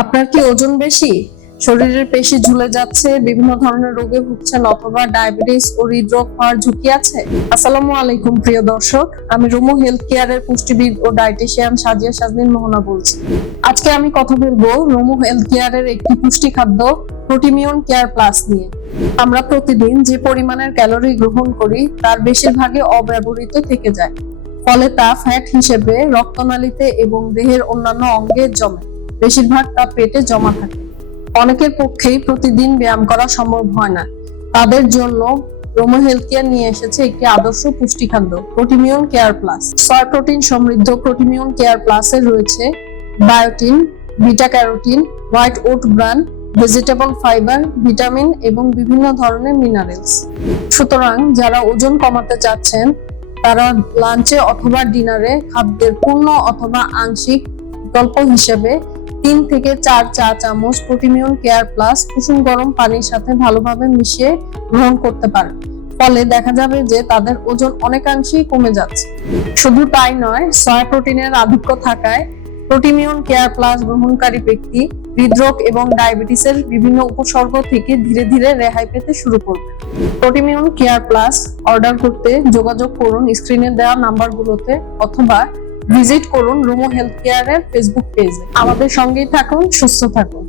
আপনার কি ওজন বেশি, শরীরের পেশি ঝুলে যাচ্ছে, বিভিন্ন ধরনের রোগে ভুগছেন অথবা ডায়াবেটিস ও হৃদরোগ হওয়ার ঝুঁকি আছে? আসসালামু আলাইকুম প্রিয় দর্শক, আমি রুমু হেলথ কেয়ারের পুষ্টিবিদ ও ডায়েটিশিয়ান সাজিয়া সাজনীন মোহনা বলছি। আজকে আমি কথা বলবো রুমু হেলথ কেয়ারের একটি পুষ্টি খাদ্য প্রোটিমিয়ন কেয়ার প্লাস নিয়ে। আমরা প্রতিদিন যে পরিমাণের ক্যালোরি গ্রহণ করি তার বেশিরভাগই অব্যবহৃত থেকে যায়, ফলে তা ফ্যাট হিসেবে রক্তনালীতে এবং দেহের অন্যান্য অঙ্গে জমে। বেশিরভাগ তা পেটে জমা থাকে। অনেকের পক্ষেই প্রতিদিন ব্যায়াম করা সম্ভব হয় না। তাদের জন্য রোমো হেলথ কেয়ার নিয়ে এসেছে একটি আদর্শ পুষ্টি খাদ্য প্রোটিমিয়ন কেয়ার প্লাস। সয় প্রোটিন সমৃদ্ধ প্রোটিমিয়ন কেয়ার প্লাসে রয়েছে বায়োটিন, বিটা ক্যারোটিন, হোয়াইট ওট ব্রান, ভেজিটেবল ফাইবার, ভিটামিন এবং বিভিন্ন ধরনের মিনারেলস। সুতরাং যারা ওজন কমাতে চাচ্ছেন তারা লাঞ্চে অথবা ডিনারে খাদ্যের পূর্ণ অথবা আংশিক বিকল্প হিসেবে 3 থেকে 4 চা চামচ প্রোটিমিয়ন কেয়ার প্লাস কুসুম গরম পানির সাথে ভালোভাবে মিশিয়ে গ্রহণ করতে পারেন। ফলে দেখা যাবে যে তাদের ওজন অনেকাংশেই কমে যাচ্ছে। শুধু তাই নয়, সয়া প্রোটিনের আধিক্য থাকায় প্রোটিমিয়ন কেয়ার প্লাস গ্রহণকারী ব্যক্তি হৃদরোগ এবং ডায়াবেটিসের বিভিন্ন উপসর্গ থেকে ধীরে ধীরে রেহাই পেতে শুরু করবে। প্রোটিমিয়ন কেয়ার প্লাস অর্ডার করতে যোগাযোগ করুন স্ক্রিনে দেওয়া নাম্বারগুলোতে অথবা ভিজিট করুন রুমো হেলথ কেয়ারের ফেসবুক পেজে। আমাদের সঙ্গেই থাকুন, সুস্থ থাকুন।